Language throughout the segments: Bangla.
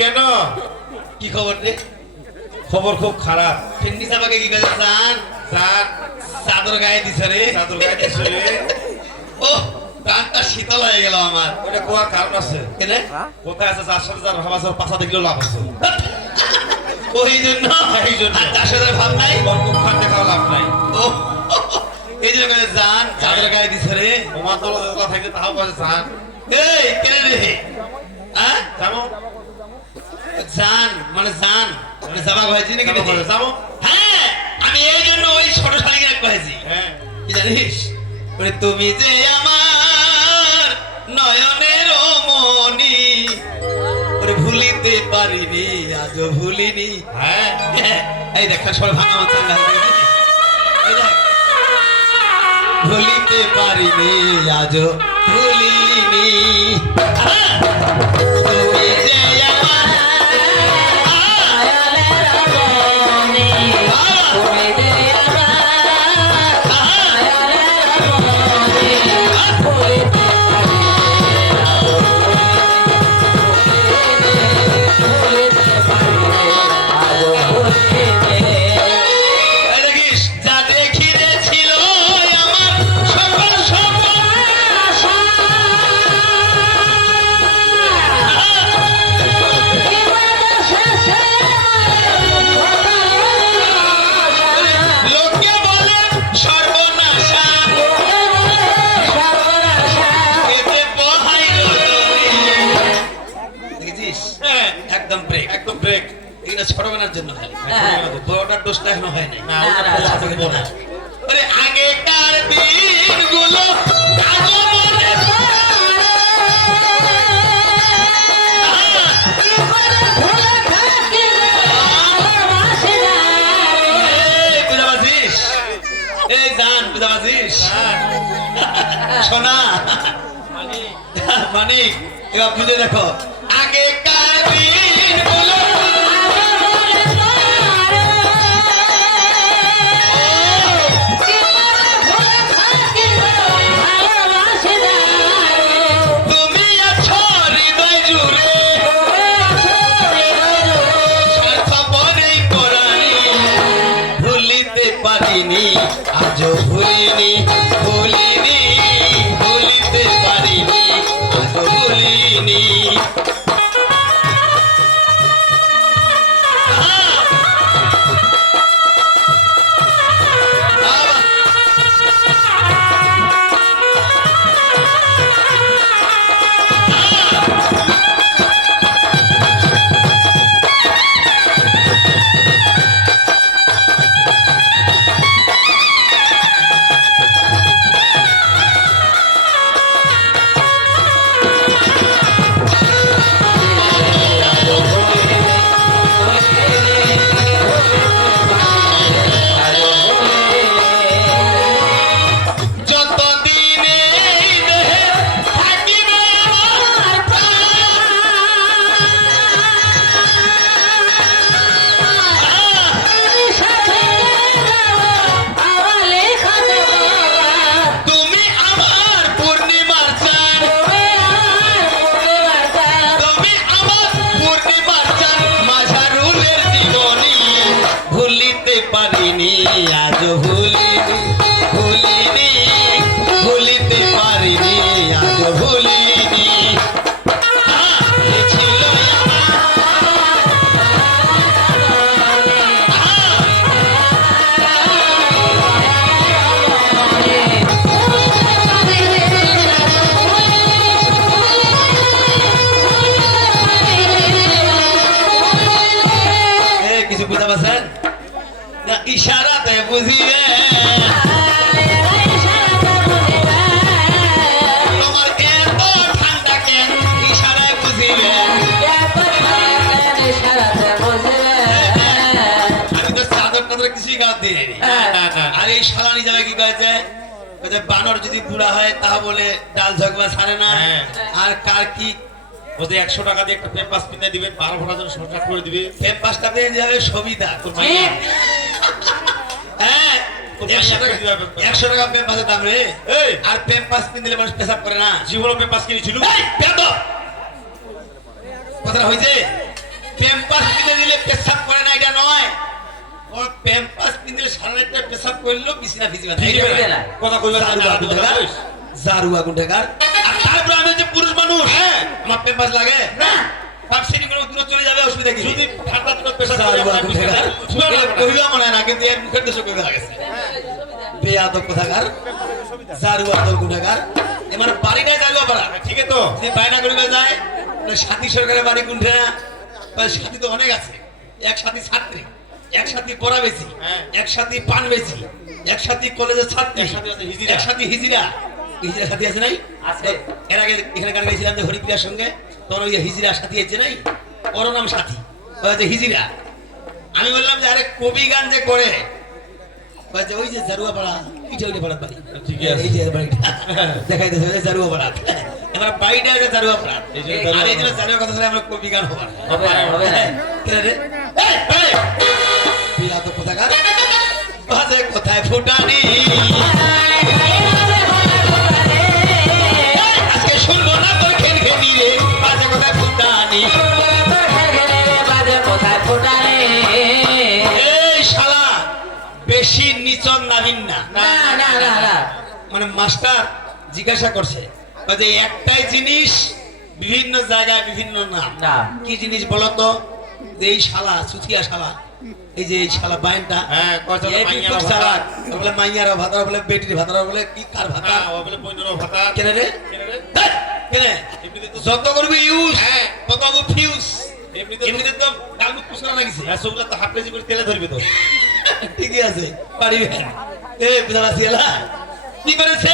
কেন কি খবর রে? খবর খুব খারাপ। ফিন্নি সাবাকে কি কাজে জান স্যার চাদর গায়ে দিছে রে। চাদর গায়ে দিছে রে। ও প্রাণটা শীতল হয়ে গেল আমার। ওটা কোয়ার কারণ আছে। কেন? কোথায় আছে যার সাথে যার ভাব আছে ওর পাশা দেখলেও লাভ আছে। ওই জন্য এই জন্য। আর তার সাথে ভাব নাই। ওর মুখ খান দেখাও লাভ নাই। ও এই জন্য কাজে জান চাদর গায়ে দিছে রে। তোমার দল কথা থাকলে তাও কাছে স্যার এই কেন রে? হ্যাঁ যাবো জান মানে জান মানে জামা কয়েছি নাকি রে? যাবো। হ্যাঁ আমি এই জন্য ওই ছোট শালিকে এক কয়েছি। হ্যাঁ কি জানিস? ওরে তুমি যে আমার নয়নের মনি, ওরে ভুলিতে পারিনি আজও ভুলিনি। হ্যাঁ এই দেখ সবাই ভাঙা আমার চাঙ্গা হয়ে গেছে। এই দেখ ভুলিতে পারিনি আজও ভুলিনি। তুমি যে আমার ছোটবেলার জন্য বড়টার দোষটা এখনো হয় নাই। আগেকার দিনগুলো এই জান বুঝাবাজিস শোনা মানিক এবার বুঝে দেখো আগেকার দিনগুলো আজও ভুলিনি ভুলিনি ভুলিতে পারিনি আজও ভুলিনি। আজ ভুলিনি ভুলিনি ভুলিতে পারিনি আজ ভুলিনি। কিছু বুঝতে পারছেন না? ইশারাতে বুঝিবে তোমার এত ঠান্ডা কেন? ইশারায় বুঝিবে। আমি তো চাদর টাদর কিছুই গাছ দিয়ে আর এই শালানি যাবে কি কয়েছে বানর যদি বুড়া হয় তা বলে ডাল ঝগবা ছাড়ে না। আর কার কি ওদের 100 টাকা দিয়ে একটা পেপাস কিনে দিবে 12 ঘন্টার জন্য শর্টকাট করে দিবে। পেপাসটা পেয়ে যাবে সবিতা। হ্যাঁ 100 টাকা পেপাসের দাম রে। আর পেপাস কিনলে মানুষ পেশাব করে না। জীবনে পেপাস কিনেছিল কথা হয়েছে প্যাম্পাস কিনে দিলে পেশাব করে না এটা নয়, ও প্যাম্পাস কিনে দিলে সারা রাতটা পেশাব করলো বিছানা ভিজিবা ভিজিবে না। কথা কইবা না, জারুয়া গুন্ডাগার। আর তারপর আমি হচ্ছে পুরুষ মানুষ, হ্যাঁ আমার প্যাম্পাস লাগে না পাপ সিঁড়ি করে দূরে চলে যাবে, অসুবিধা কি? যদি ঠান্ডা দিনে পেশাব করে জারুয়া আমরা গুন্ডাগার কইবা মনে হয় না, কিন্তু এর মুখের দেশে কইবা লাগেছে বেয়াদব কোথাকার, জারুয়া দল গুন্ডাগার। এবার বাড়িটাই জারুয়া পাড়া, ঠিক আছে তো যদি বায়না করিবা যায় সাথী সরকারের বাড়ি কোনটা, সাথী তো অনেক আছে, এক সাথী ছাত্রী, এক সাথী পড়া বেশি, হ্যাঁ। এক সাথী পান বেশি, এক সাথী কলেজের ছাত্রী, এক সাথী আছে হিজড়া। এক সাথী হিজড়া। হিজড়া সাথী আছে নাই? আছে। এর আগে এখানে গান গাইছিলাম যে হরিপ্রিয়ার সঙ্গে, তোর ওই হিজড়া সাথী আছে নাই, ওর নাম সাথী, ও হচ্ছে হিজড়া। আমি বললাম যে আরে কবি গান যে করে, বলছে ওই যে জারুয়া পাড়া, এটা ওইটা পাড়া বাড়ি, ঠিকই আছে। এই যে বাড়িটা দেখাই দিয়েছে জারুয়া পাড়া, এবার বাড়িটা আছে জারুয়া পাড়া। এই যে আর এই জন্য জারুয়া কথা শুনে আমরা কবি গান হবার হবে না, হবে না। কেন রে? এই, এই! বিয়া তো কোথাকার বাজে কোথায় ফুটানি, আজকে শুনবো না তোর খেন খেনি রে, বাজে কোথায় ফুটানি। বাজে কোথায় ফোটারে এই শালা বেশি নিচন নামিন না। না না না না মানে মাস্টার জিজ্ঞাসা করছে যে একটাই জিনিস বিভিন্ন জায়গায় বিভিন্ন নাম, নাম। কি জিনিস বলতো? যে এই শালা সুথিয়া শালা, এই যে এই শালা বাইনটা, হ্যাঁ, কয়টা এই মাইয়ারা বিপুল ভাতা। শালা, ও বলে মাইয়ারা ভাতা, ও বলে বেটির ভাতা, ও বলে কি কার ভাতা, হ্যাঁ, ও বলে 15 ভাতা কেন রে? কেন রে? ধ্যাৎ, কেন? এমনিতে তো যত করবি ইউজ, হ্যাঁ। তত হবো ফিউজ। এমনিতে এমনিতে তো ডালমুখ কুসরা লাগিছে। হ্যাঁ, সবগুলা তো হাফ কেজি করে তেলে ধরবে তো। ঠিকই আছে, পারিবে। এ বুঝা পারছি এলা কি করেছে?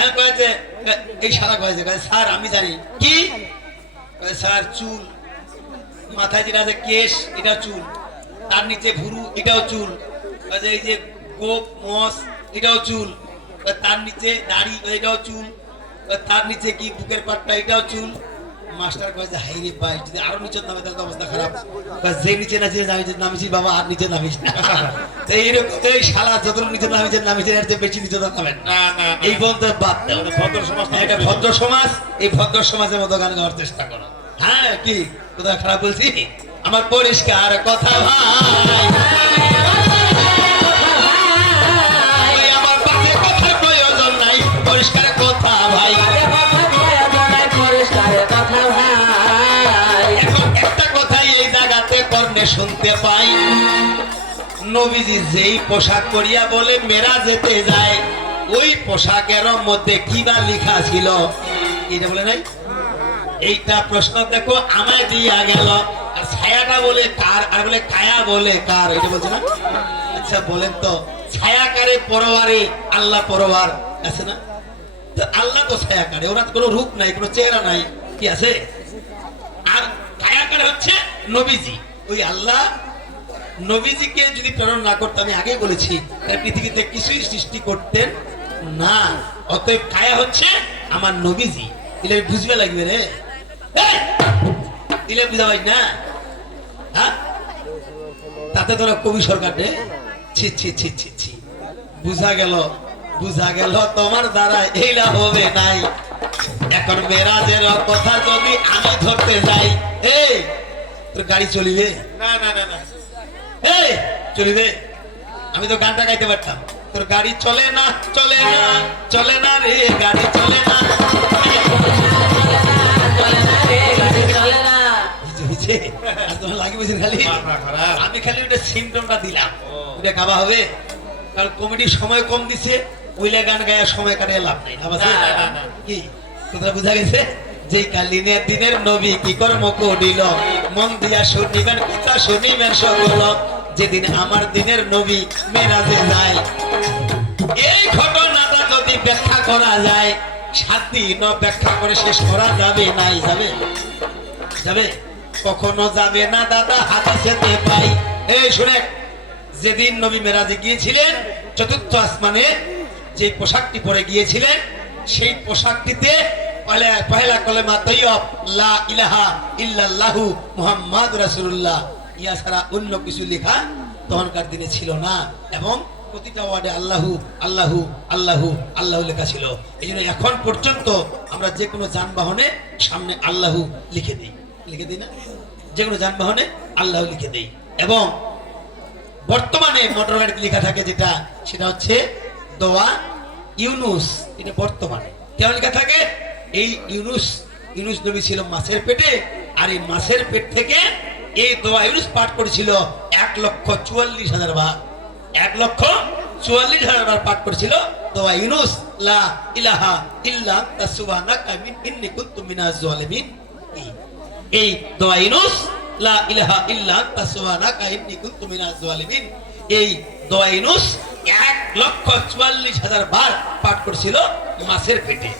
আমি কয়েছে এই শালা কয়েছে, কয়েছে স্যার আমি জানি কি, কয়েছে স্যার চুল, মাথায় যেটা আছে কেশ এটা চুল, তার নিচে ভুরু এটাও চুল, কয়েছে এই যে গোপ মস এটাও চুল, তার নিচে দাড়ি এটাও চুল, তার নিচে কি বুকের পাটটা এটাও চুল। মাস্টার কয়েছে হাই রে ভাই, যদি আরো নিচে নামে তাহলে তো অবস্থা খারাপ। কয়, যে নিচে নামিছি বাবা, আর নিচে নামিস না। তো এইরকম এই শালা যত নিচে নামিছে এর চেয়ে বেশি নিচে নামেন না। না না এই পর্যন্ত বাদ দাও। আমাদের ভদ্র সমাজ তো এটা ভদ্র সমাজ, এই ভদ্র সমাজের মতো গান গাওয়ার চেষ্টা করো। হ্যাঁ কি কোথায় খারাপ বলছি? আমার পরিষ্কার কথা ভাই, ওই আমার বাজে কথার প্রয়োজন নাই, পরিষ্কার কথা ভাই। বাজে কথা প্রয়োজনে পরিষ্কার কথা ভাই এখন একটা কথাই এই জায়গাতে কর্ণে শুনতে পাই, নবীজি যেই পোশাক পরিয়া বলে মেরা যেতে যায়, ওই পোশাকের মধ্যে কি বা লেখা ছিল এটা বলে নাই? এইটা প্রশ্ন দেখো আমায় দিয়া গেল, আর ছায়াটা বলে কার, আর বলে কায়া বলে কার, এটা বলছে না? আচ্ছা বলেন তো, ছায়াকারে পরোয়ারে আল্লাহ পরোয়ার আছে না? তো আল্লাহ তো ছায়াকারে, ওরা তো কোনো রূপ নাই, কোনো চেহারা নাই, কি আছে? আর কায়াকার হচ্ছে নবীজি। ওই আল্লাহ নবীজিকে যদি প্রেরণ না করতো, আমি আগেই বলেছি তাহলে পৃথিবীতে কিছুই সৃষ্টি করতেন না। অতএব কায়া হচ্ছে আমার নবীজি। ইলে বুঝবে লাগবে রে, এই! ইলে বুঝা পাই না, হ্যাঁ? তাতে তোরা কবি সরকার রে, ছি ছি ছি ছি ছি, বুঝা গেল তোমার দ্বারা এইলা হবে নাই। এখন মেরাজের কথা যদি আমি ধরতে যাই, এই তোর গাড়ি চলিবে? না না না না এই চলিবে? আমি তো গানটা গাইতে পারতাম, তোর গাড়ি চলে না চলে না চলে না রে, গাড়ি চলে না। চলে না রে গাড়ি চলে না হয়েছে আর তোমার লাগে বুঝিন খালি, বাবা, খারাপ। আমি খালি ওটা সিমটমটা দিলাম, ও। ওটা গাবা হবে। কারণ কমিটির সময় কম দিছে, ওইলা গান গায়ে সময় কাটিয়ে লাভ নেই। না, না, না। কি কোথায় বুঝা গেছে? যেই কালিনের দিনের নবী কি কর্ম করিল, মন দিয়া শুনিবেন কথা শুনিবেন সকল, যেদিন আমার দিনের নবী মেরাজে যায়। এই ঘটনাটা যদি ব্যাখ্যা করা যায়, 7 দিন ব্যাখ্যা করে শেষ করা যাবে নাই, যাবে যাবে কখনো যাবে না দাদা, হাদিসেতে পাই। এই শুনে, যেদিন নবী মেরাজে গিয়েছিলেন, চতুর্থ আসমানে যে পোশাকটি পরে গিয়েছিলেন, সেই পোশাকটিতে পহেলা কলেমা তৈয়ব লা ইলাহা ইল্লাল্লাহু মুহাম্মাদুর রাসূলুল্লাহ ইয়া ছাড়া অন্য কিছু লেখা তখনকার দিনে ছিল না, এবং প্রতিটা ওয়ার্ডে আল্লাহু আল্লাহু আল্লাহু আল্লাহু লেখা ছিল। এই জন্য এখন পর্যন্ত আমরা যে কোনো যানবাহনে সামনে আল্লাহু লিখে দিই না? যে কোনো যানবাহনে আল্লাহ লিখে দেই। এবং বর্তমানে মোটর গাড়িতে লেখা থাকে যেটা, সেটা হচ্ছে দোয়া ইউনুস। এটা বর্তমানে কেমন লেখা থাকে? এই ইউনুস নবী ছিল মাছের পেটে, আর এই মাছের পেট থেকে এই দোয়া ইউনুস পাঠ করেছিল 1,44,000 বার। 1,44,000 বার পাঠ করেছিল দোয়া ইউনুস, লা ইলাহা ইল্লা আনতা সুবহানাকা ইন্নী কুনতু মিনাজ জালিমিন। এই দোয়া ইউনুস, লা ইলাহা ইল্লা আনতা সুবহানাকা ইন্নী কুনতু মিনাজ জালিমিন, এই দোয়া ইউনুস 1,44,000 বার পাঠ করেছিল মাছের পেটে।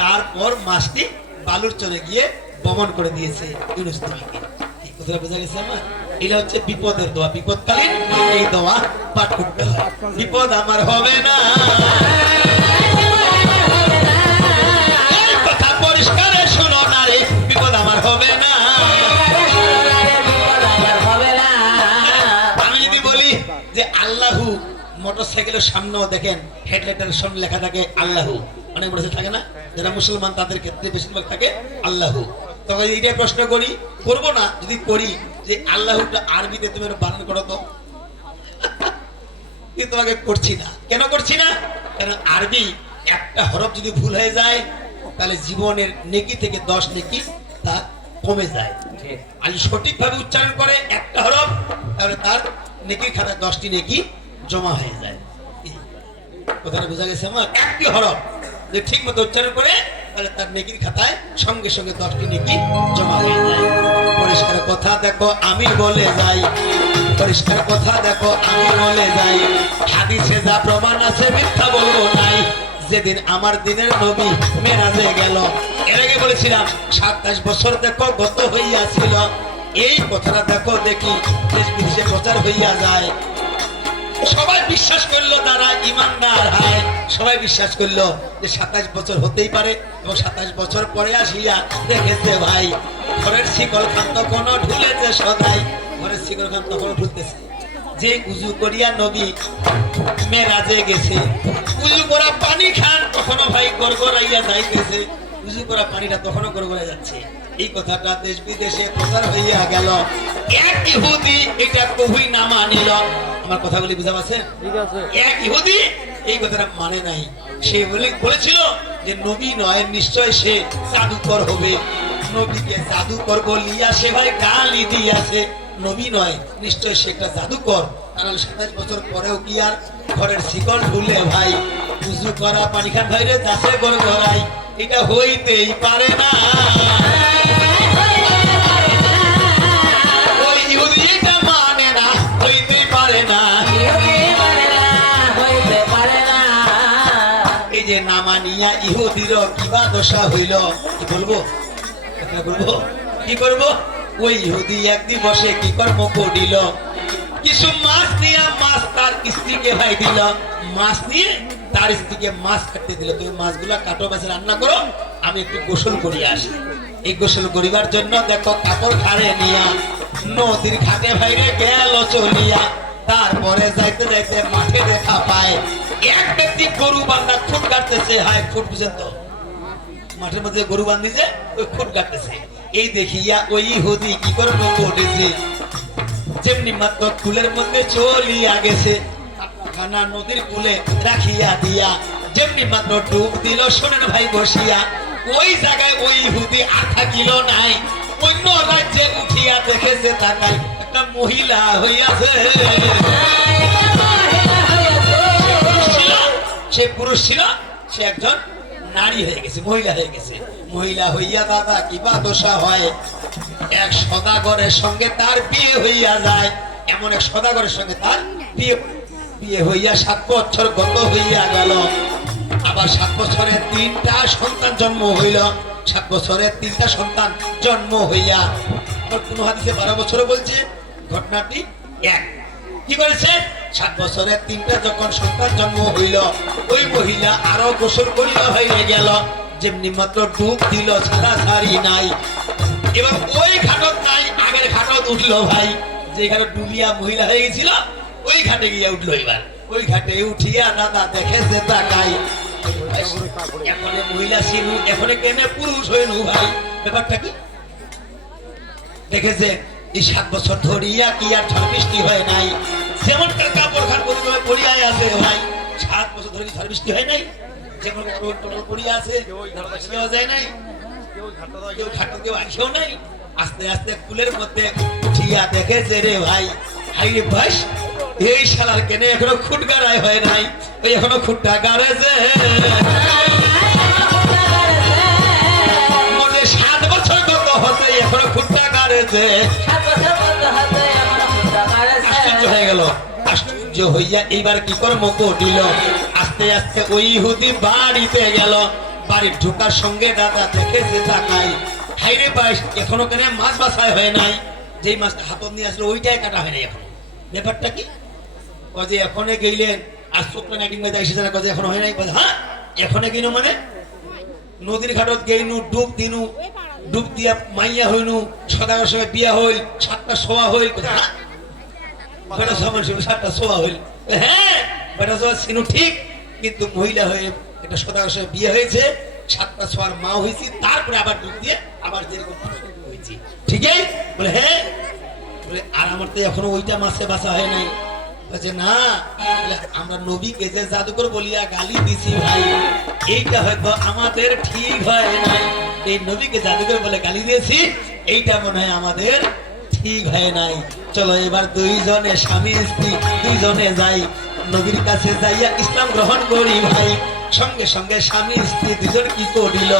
তারপর মাছটি বালুর চরে গিয়ে বমন করে দিয়েছে ইউনুস নবীকে। এই কথাটা বোঝা গেছে আমার? এটা হচ্ছে বিপদের দোয়া। বিপদকালীন এই দোয়া পাঠ করতে হয়। বিপদ আমার হবে না, এই কথা পরিষ্কারে শোনো না রে, বিপদ আমার হবে না। আমি যদি বলি যে আল্লাহু, মোটরসাইকেলের সামনেও দেখেন হেডলাইটের সামনে লেখা থাকে আল্লাহু, অনেক বড় থাকে না, যারা মুসলমান তাদের ক্ষেত্রে বেশিরভাগ থাকে আল্লাহু। তবে এইটাই প্রশ্ন করি, করবো না? যদি করি যে আল্লাহুটা আরবিতে তুমি বানান করো তো, কিন্তু তোমাকে করছি না। কেন করছি না? কারণ আরবি একটা হরফ যদি ভুল হয়ে যায় তাহলে জীবনের নেকি থেকে 10 নেকি তা কমে যায়। আর সঠিকভাবে উচ্চারণ করে একটা হরফ, তাহলে তার নেকির খাতায় 10টি নেকি জমা হয়ে যায়। কথাটা বোঝা গেছে আমার? একটি হরফ যে ঠিক মতো উচ্চারণ করে তাহলে তার নেকির খাতায় সঙ্গে সঙ্গে 10টি নেকি জমা হয়ে যায়। পরিষ্কার কথা দেখো আমি বলে যাই, পরিষ্কার কথা দেখো আমি বলে যাই, হাদিসে যা প্রমাণ আছে মিথ্যা বলবো নাই। যেদিন আমার দিনের নবী মেরাজে গেল, এর আগে বলেছিলাম 27 বছর দেখো গত হইয়াছিল। এই কথাটা দেখো দেখি দেশ বিদেশে প্রচার হইয়া যায়। সবাই বিশ্বাস করলো, তারা ইমানদার হয়, সবাই বিশ্বাস করলো যে 27 বছর হতেই পারে। এবং 27 বছর পরে আসিয়া দেখেছে ভাই ঘরের শিকল খান তখনও ঢুলেছে সদাই, ঘরের শিকল খান তখনও ঢুলতেছে। যে উজু করিয়া নবী মেরাজে গেছে, উজু করা পানি খান তখনও ভাই গড়গড়াইয়া যাইতেছে, উজু করা পানিটা তখনও গড়গড়াই যাচ্ছে। এই কথাটা দেশ বিদেশে প্রচার হইয়া গেল। এক ইহুদি এটা কবি না মানিল। আমার কথাগুলি বুঝা পাচ্ছে? এক ইহুদি এই কথাটা মানে নাই। সে বলেছিল যে নবী নয়, নিশ্চয় সে জাদুকর হবে। নবীকে জাদুকর বলিয়া সে ভাই গালি দিয়াছে। নবী নয়, নিশ্চয় সে একটা জাদুকর। কারণ 27 বছর পরেও কি আর ঘরের শিকল ঢুলে ভাই উজু করা পানি খান ভাইরে যাচ্ছে গড়গড়াই, এটা হইতেই পারে না। ওই ইহুদি এটা মানে না, হইতেই পারে না। এই যে না মানিয়া ইহুদির কিবা দশা হইল, কি বলবো? বলবো কি করবো? ওই ইহুদি একদিন বসে কি কর্ম করিল, কিছু মাছ নিয়ে মাছ তার স্ত্রীকে ভাই দিল। মাছ নিয়ে তার স্ত্রীকে মাছ কাটতে দিল, তুমি মাছগুলা কাটো, মাছ রান্না করো, আমি একটু গোসল করিয়া আসি। এই গোসল করিবার জন্য দেখো কাপড় ঘাড়ে নিয়া নদীর ঘাটে ভাইরে গেল চলিয়া। তারপরে যাইতে যাইতে মাঠে দেখা পায় এক ব্যক্তি গরু বান্ধা খুঁট কাটতেছে। হায়, খুঁট বুঝেন তো, মাঠের মধ্যে গরু বান্ধিছে, ওই খুঁট কাটতেছে। এই দেখিয়া ওই ইহুদি কি করে উঠেছে, যেমনি মাত্র কুলের মধ্যে চলিয়া গেছে, খানা নদীর কুলে রাখিয়া দিয়া যেমনি মাত্র ডুব দিল। শোনেন ভাই বসিয়া, ওই জায়গায় ওই ইহুদি আর থাকিল নাই। অন্য রাজ্যে উঠিয়া দেখেছে তাকাই একটা মহিলা হইয়াছে। সে পুরুষ ছিল, সে একজন নারী হয়ে গেছে, মহিলা হয়ে গেছে। মহিলা হইয়া দাদা কিবা দশা হয়, এক সদাগরের সঙ্গে তার বিয়ে হইয়া যায়। এমন এক সদাগরের সঙ্গে তার বিয়ে হইয়া 7 বছর গত হইয়া গেল। আবার 7 বছরে 3টা সন্তান জন্ম হইল। 7 বছরে 3টা সন্তান জন্ম হইয়া, আবার কোন হাদিসে 12 বছরে বলছে। ঘটনাটি এক। কি করেছে? 7 বছরে 3টা যখন সন্তান জন্ম হইল, ওই মহিলা আরো গোসল করিয়া হয়ে গেল। যেমনি মাত্র ডুব দিল, ছাড়া ছাড়ি নাই। এবার ওই ঘাটত নাই, আগের ঘাটত উঠলো ভাই, যে ঘাটে ডুবিয়া মহিলা হয়ে গেছিল, ওই ঘাটে গিয়া উঠলো। এবার ওই ঘাটে উঠিয়া দাদা দেখেছে তাকাই, এখন মহিলা ছিল, এখন কেন পুরুষ হয়ে নু ভাই? ব্যাপারটা কি? দেখেছে এই 7 বছর ধরিয়া কি আর ঝড় বৃষ্টি হয় নাই, যেমন কাপড় খান পড়িয়াই আছে ভাই, 7 বছর ধরে কি ঝড় বৃষ্টি হয় নাই, যেমন পড়িয়া আছে কেউ যায় নাই, কেউ ঘাট কেউ আসেও নাই। আস্তে আস্তে কুলের মধ্যে উঠিয়া দেখেছে রে ভাই, হাই রে বাস এই শালার কেনে এখনো খুঁট গাড়াই হয় নাই, ওই এখনো খুঁটটা গাড়েছে। 7 বছর কত হতে এখনো খুঁটটা গাড়েছে। আশ্চর্য হয়ে গেল, আশ্চর্য হইয়া এইবার কি কর্ম করিল, আস্তে আস্তে ওই ইহুদি বাড়িতে গেল, বাড়ির ঢোকার সঙ্গে দাদা দেখেছে তাকাই, হাইরে পাশ এখনো কেন মাছ বাছাই হয় নাই, যেই মাছটা হাতত নিয়ে আসলো ওইটাই কাটা হয় নাই এখন, ব্যাপারটা কি কজে এখনে গেলেন আর শুক্লা নাইটিং বাজে এসেছে না, কজে এখনো হয় নাই, হ্যাঁ এখনে গেল মানে নদীর ঘাটত গেইনু ডুব দিনু, ডুব দিয়া মাইয়া হইনু, সদাগর সঙ্গে বিয়া হইল, 7টা শোয়া হইল, হ্যাঁ বেটা সমান ছিল 7টা শোয়া হইল, হ্যাঁ বেটা শোয়া ছিল ঠিক, কিন্তু মহিলা হয়ে একটা সদাগর সঙ্গে বিয়ে হয়েছে, 7টা শোয়ার মা হয়েছি, তারপরে আবার ডুব দিয়ে আবার যেরকম হয়েছি, ঠিকই বলে হ্যাঁ বলে, আর আমার তো এখনো ওইটা মাছে বাঁচা হয় নাই, বলছে না আমরা নবীকে যে জাদুকর বলিয়া গালি দিছি ভাই, এইটা হয়তো আমাদের ঠিক হয় নাই, এই নবীকে জাদুকর বলে গালি দিয়েছি, এইটা মনে হয় আমাদের ঠিক হয় নাই, চলো এবার দুইজনে স্বামী স্ত্রী দুইজনে যাই, নবীর কাছে যাইয়া ইসলাম গ্রহণ করি ভাই। সঙ্গে সঙ্গে স্বামী স্ত্রী দুজন কি করিল,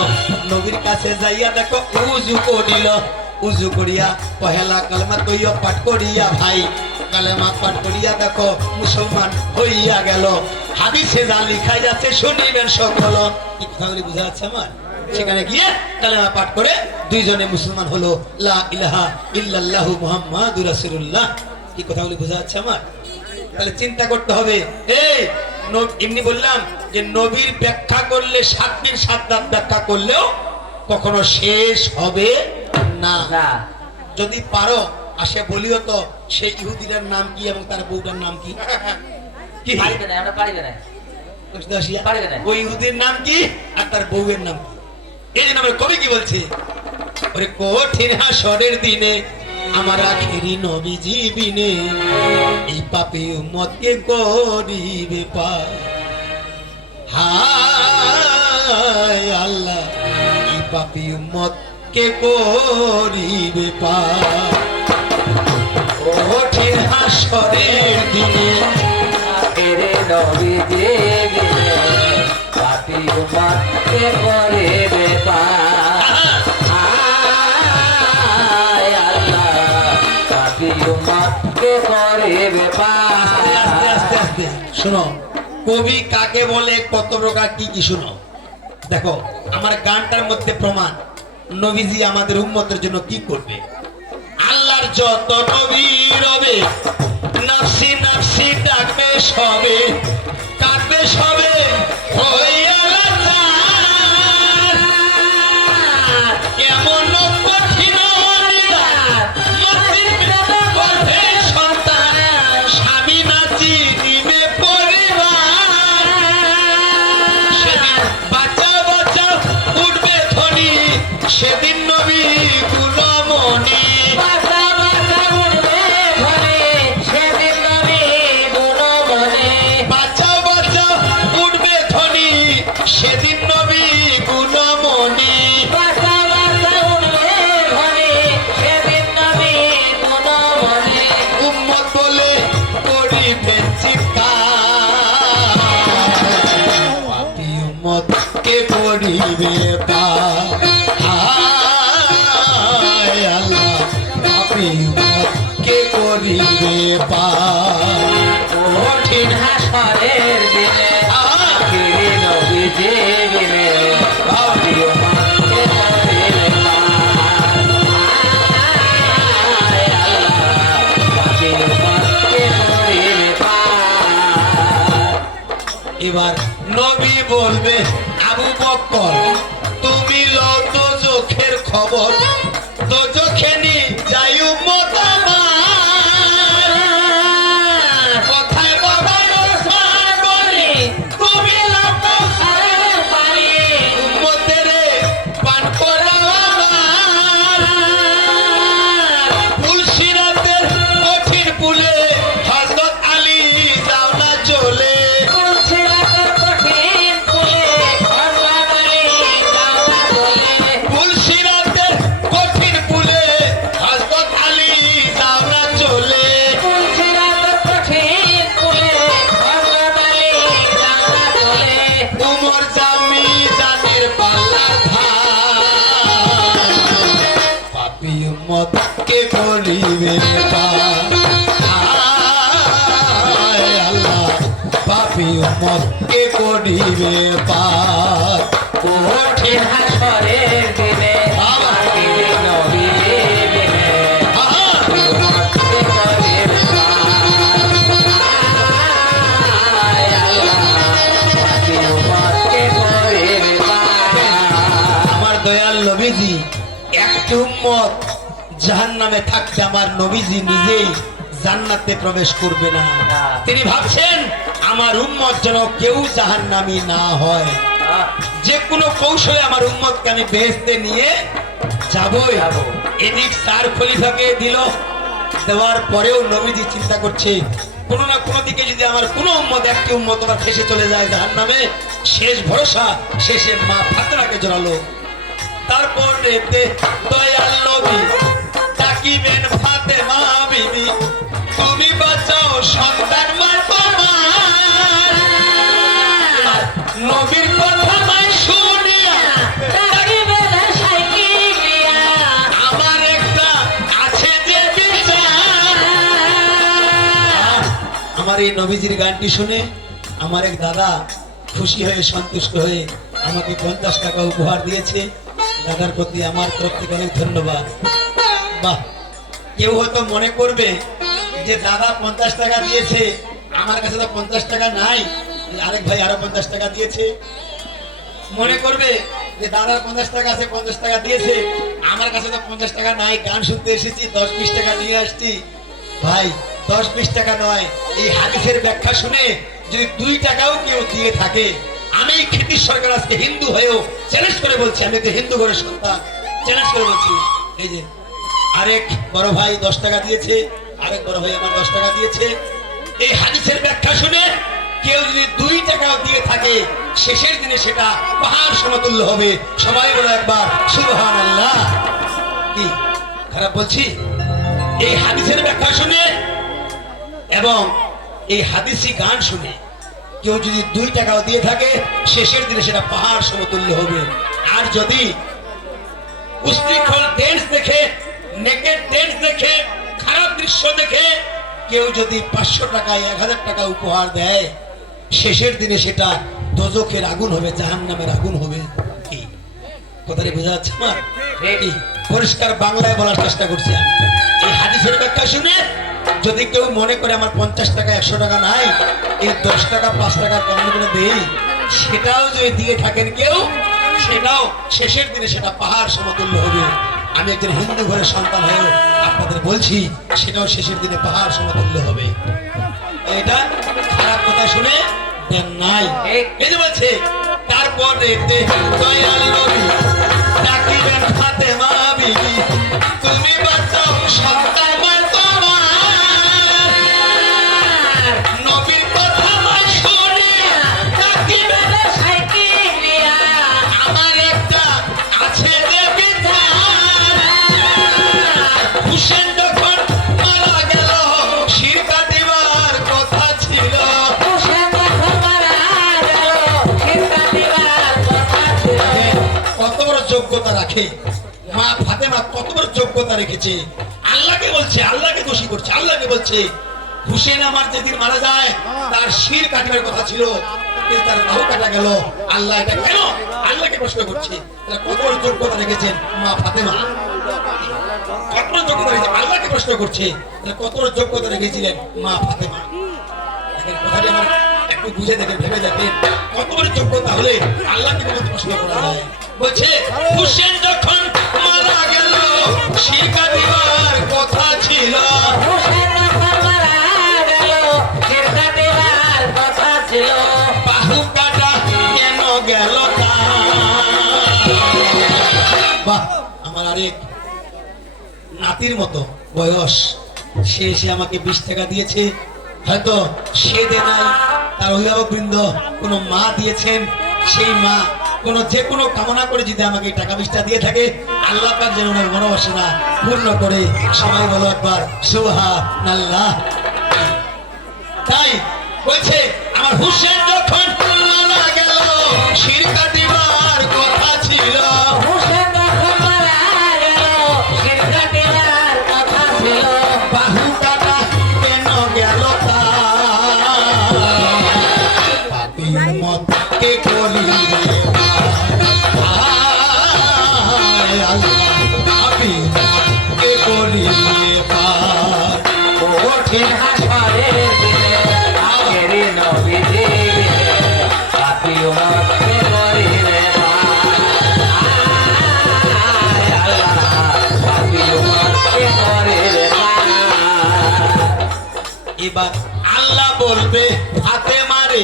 নবীর কাছে যাইয়া দেখো উজু করিল, উজু করিয়া পহেলা কালেমা তৈয় পাঠ করিয়া ভাই, কালেমা পাঠ করিয়া দেখো মুসলমান হইয়া গেল। হাদিসে যা লিখা যাচ্ছে শুনিবেন সকল, কি কথাগুলি বুঝা যাচ্ছে আমার, সেখানে গিয়ে কালেমা পাঠ করে দুইজনে মুসলমান হলো, লা ইলাহা ইল্লাল্লাহু মুহাম্মাদুর রাসূলুল্লাহ, কি কথাগুলি বুঝা যাচ্ছে আমার। তাহলে চিন্তা করতে হবে, এই এমনি বললাম যে নবীর ব্যাখ্যা করলে 7 দিন 7 রাত ব্যাখ্যা করলেও কখনো শেষ হবে না, যদি পারো আসে বলিও তো সেই ইহুদির নাম কি এবং তার বউটার নাম কি, কি ওই ইহুদির নাম কি আর তার বউয়ের নাম কি, এই জন্য আমরা কবি কি বলছি, ওরে কঠিন হাসরের দিনে আমার আখেরি নবীজি বিনে এই পাপী উম্মতকে করিবে পার, হায় আল্লাহ এই পাপী উম্মতকে করিবে পার, কঠিন হাসরের দিনে আখেরে নবীজি বিনে পাপী উম্মতকে করিবে পার, হায় আল্লাহ পাপী উম্মতকে করিবে পার। আস্তে আস্তে আস্তে শোনো, কবি কাকে বলে, কত প্রকার কি কি শোনো, দেখো আমার গানটার মধ্যে প্রমাণ নবীজি আমাদের উম্মতের জন্য কি করবে। আল্লাহর যত নবী রবে নাফসি নাফসি ডাকবে সবে, কাটবে সবে হইয়া লাচার, কেমন কঠিন নিদান নসিব করবে সন্তান, স্বামী নাচি নিবে পরিবার, সেদিন বাঁচাও বাঁচাও উঠবে ধ্বনি, সেদিন নবী গুণমণি, সেদিন নবী গুণমণি, উম্মত বলে করিবেন চিৎকার, পাপী উম্মতকে করিবে পার, হায় আল্লাহ পাপী উম্মতকে করিবে পার, কঠিন হাসরের দিনে আখেরি নবীজি বিনে পাপী উম্মতকে করিবে পার, হায় আল্লাহ পাপী উম্মতকে করিবে পার। এবার নবী বলবে আবু বকর তুমি লো তো চোখের খবর, তো চোখে নি যাই উম্মত আমার, কথায় বাবা ওসমান বলি তুমি লো তো পারি, উম্মতের পান করাও আমার, উম্মত কে করিবে পার হায় আল্লাহ পাপী উম্মত কে করিবে পার কঠিন হাসরের দিনে পাপী নবীজি বিনে উম্মতকে করিবে পার। হায় আল্লাহ, পাপী উম্মতকে করিবে পার। আমার দয়াল নবীজি একটি উম্মত জাহান্নামে থাকতে আমার নবীজি নিজেই জান্নাতে প্রবেশ করবে না। তিনি ভাবছেন আমার উম্মত যেন কেউ জাহান্নামী না হয়, যে কোনো কৌশলে আমার উম্মতকে আমি বেহেশতে নিয়ে যাবই। যাবো। এদিক স্যার খলিফাকে দিল, দেওয়ার পরেও নবীজি চিন্তা করছে কোনো না কোনো দিকে যদি আমার কোনো উম্মত একটি উম্মত আমার ফেসে চলে যায় জাহান্নামে, শেষ ভরসা শেষে মা ফাতেমাকে জড়ালো। তারপর এতে দয়াল নবী তাকিবেন ফাতেমা বিবি, তুমি বাঁচাও সন্তান মা তোমার। নবীর কথা মাই শুনিয়া তাকিবে না সাইকিলিয়া, আমার একটা আছে যে বিচার। আমার এই নবীজির গানটি শুনে আমার এক দাদা খুশি হয়ে সন্তুষ্ট হয়ে আমাকে 50 টাকা উপহার দিয়েছে। দাদার প্রতি আমার তরফ থেকে অনেক ধন্যবাদ। বাহ, কেউ হয়তো মনে করবে যে দাদা 50 টাকা দিয়েছে, আমার কাছে তো 50 টাকা নাই, আরেক ভাই আরো 50 টাকা দিয়েছে। মনে করবে যে দাদার 50 টাকা আছে, 50 টাকা দিয়েছে, আমার কাছে তো 50 টাকা নাই, গান শুনতে এসেছি 10-20 টাকা নিয়ে আসছি। ভাই 10-20 টাকা নয়, এই হাদিসের ব্যাখ্যা শুনে যদি 2 টাকাও কেউ দিয়ে থাকে, আমি ক্ষিতিশ সরকার আজকে হিন্দু হয়েও চ্যালেঞ্জ করে বলছি, আমি তো হিন্দু ঘরের সন্তান, চ্যালেঞ্জ করে বলছি, এই যে আরেক বড় ভাই 10 টাকা দিয়েছে, আরেক বড় ভাই আমার 10 টাকা দিয়েছে। এই হাদিসের ব্যাখ্যা শুনে কেউ যদি 2 টাকাও দিয়ে থাকে, শেষের দিনে সেটা পাহাড় সমতুল্য হবে। সবাই বলো একবার সুবহানাল্লাহ। কি খারাপ বলছি? এই হাদিসের ব্যাখ্যা শুনে এবং এই হাদিসি গান শুনে কেউ যদি 2 টাকাও দিয়ে থাকে, শেষের দিনে সেটা পাহাড় সমতুল্য হবে। আর যদি উশৃঙ্খল ড্যান্স দেখে, নেকেড ড্যান্স দেখে, খারাপ দৃশ্য দেখে কেউ যদি 500 টাকায় 1000 টাকা উপহার দেয়, শেষের দিনে সেটা দোজখের আগুন হবে, জাহান্নামের আগুন হবে। কি কথাটি বোঝা যাচ্ছে আমার? এই পরিষ্কার বাংলায় বলার চেষ্টা করছি আমি। এই হাদিসের ব্যাখ্যা শুনে যদি কেউ মনে করে আমার 50 টাকা 100 টাকা নাই, এই 10 টাকা 5 টাকা কেমন করে দেই, সেটাও যদি দিয়ে থাকেন কেউ, সেটাও শেষের দিনে সেটা পাহাড় সমতুল্য হবে। আমি একজন হিন্দু ঘরের সন্তান হয়েও আপনাদের বলছি, সেটাও শেষের দিনে পাহাড় সমতুল্য হবে। এটা খারাপ কথা শুনে দেন নাই। এই যে বলছে তারপর দেখতে দয়াল নবী তাকিবেন ফাতেমা বিবি, তুমি বাঁচাও সন্তান মা তোমার। নবীর কথা মাই শুনিয়া তাকিবেন না সাইকিলিয়া, আমার একটা আছে যে বিচার। হুসেন যখন মারা গেল, শির কাটিবার কথা ছিল। হোসেন যখন মারা গেল, শির কাটিবার কথা ছিল। কত বড় যোগ্যতা রাখে মা ফাতেমা, কত বড় যোগ্যতা রেখেছে। আল্লাহকে বলছে, আল্লাহকে দোষী করছে, আল্লাহকে বলছে হুসেন আমার যেদিন মারা যায় তার শির কাটিবার কথা ছিল, কিন্তু তার বাহু কাটা গেল। আল্লাহ এটা কেন? আল্লাহকে প্রশ্ন করছে। তাহলে কত বড় যোগ্যতা রেখেছেন মা ফাতেমা, কত বড় যোগ্যতা রেখেছে, আল্লাহকে প্রশ্ন করছে। তাহলে কত বড় যোগ্যতা রেখেছিলেন মা ফাতেমা। দেখেন কথাটি আমার একটু বুঝে দেখেন, ভেবে দেখেন কত বড় যোগ্যতা হলে আল্লাহকে কত প্রশ্ন করা যায়। বলছে হুসেন যখন মারা গেল, শির কাটিবার কথা ছিল। হোসেন যখন মারা গেল, শির কাটিবার কথা ছিল। বাহু কাটা কেন গেল বাহ, আমার আরেক নাতির মতো বয়স, সে এসে আমাকে 20 টাকা দিয়েছে। হয়তো সে দে নাই, তার অভিভাবকবৃন্দ কোনো মা দিয়েছেন, সেই মা যে কোনো কামনা করে যদি আমাকে টাকা 20টা দিয়ে থাকে, আল্লাহ পাক যেন ওনার মনোবাসনা পূর্ণ করে। সবাই বলো একবার সুবহানাল্লাহ। তাই বলছে আমার হুসেন যখন মারা গেল, শির কাটিবার কথা ছিল। হোসেন যখন মারা গেল, শির কাটিবার আল্লাহ আমি কে করিবে পার কঠিন হাসরের দিনে আগেরই নবীজি পাপী উম্মতকে করিবে এবার আল্লাহ বলবে ফাতেমারে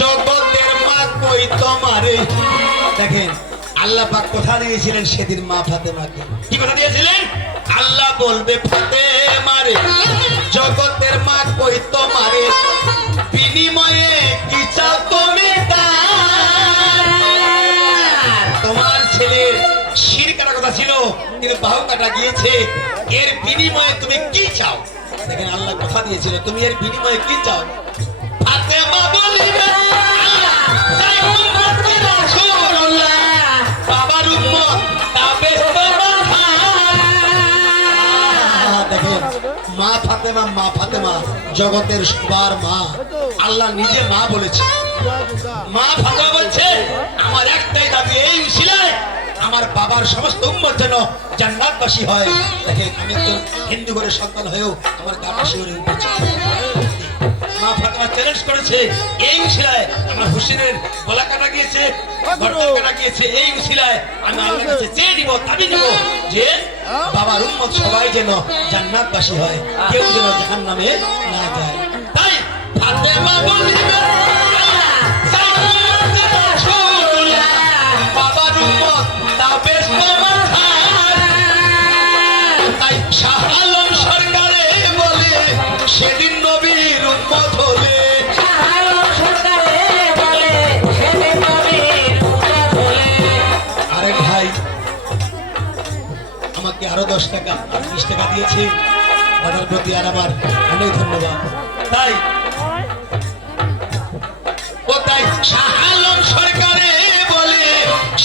জগতের মা কই তোমারে দেখেন আল্লাহ পাক কথা দিয়েছিলেন সেদিন মা ফাতেমাকে কি কথা দিয়েছিলেন আল্লাহ বলবে ফাতেমারে জগতের মা কই তোমারে বিনিময়ে কি চাও তুমি তোমার ছেলের শির কাটা কথা ছিল কিন্তু বাহু কাটা গিয়েছে এর বিনিময়ে তুমি কি চাও দেখেন আল্লাহ কথা দিয়েছিল তুমি এর বিনিময়ে কি চাও ফাতেমা বলিবে যাই উম্মত রাসূলুল্লাহ বাবার উম্মত তবে দেখেন মা ফাতেমা জগতের সবার মা আল্লাহ নিজে মা বলেছে মা ফাতেমা বলছে আমার একটাই দাবি এই উসিলায় আমার বাবার সমস্ত উম্মত যেন জান্নাতবাসী হয় দেখেন আমি একজন হিন্দু ঘরের সন্তান হয়েও আমার গাটা শিউরে উঠেছে মা ফাতেমা চ্যালেঞ্জ করেছে এই উসিলায় আমার হুসেনের গলা কাটা গিয়েছে গর্দন কাটা গিয়েছে এই উসিলায় আমি আল্লাহর কাছে চেয়ে দিব দাবি নেব যে বাবার উম্মত সবাই যেন জান্নাতবাসী হয় কেউ যেন জাহান্নামে না যায় তাই ফাতেমা বলিবে বাবার উম্মত তবে তাই শাহ আলম সরকারে বলে সেদিন নবীর উম্মত হলে আরেক ভাই আমাকে আরো 10 টাকা 20 টাকা দিয়েছে তাদের প্রতি আর আমার অনেক ধন্যবাদ তাই ও তাই শাহ আলম সরকারে বলে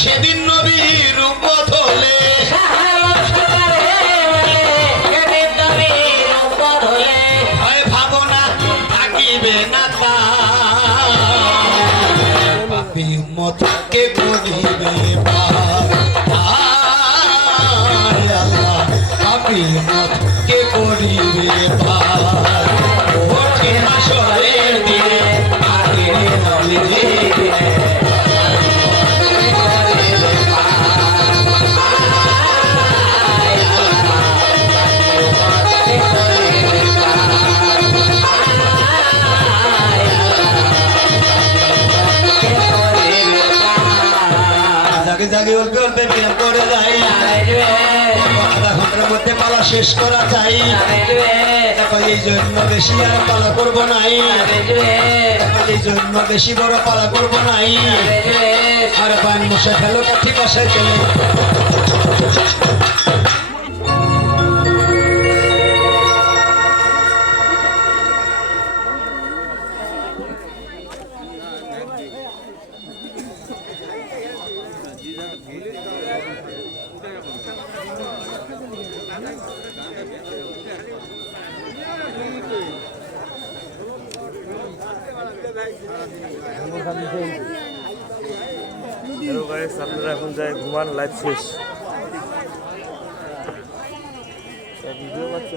সেদিন নবীর উম্মত হলে ভয় ভাবনা থাকিবে না পাপী উম্মতকে করিবে পার আল্লাহ পাপী উম্মতকে করিবে পার কঠিন হাসরের দিনে আগের নবীজি জাগে অল্পে অল্পে বিরাম করে যাই আধা ঘন্টার মধ্যে পালা শেষ করা যাই এই জন্য বেশি আর পালা করবো নাই এই জন্য বেশি বড় পালা করবো নাই আর পান মশা ফেলো কাঠি বাসায় চলে হ্যালো গাইস আপনারা এখন যাই ঘুমান লাইভ শেষ ভিডিও পাচ্ছে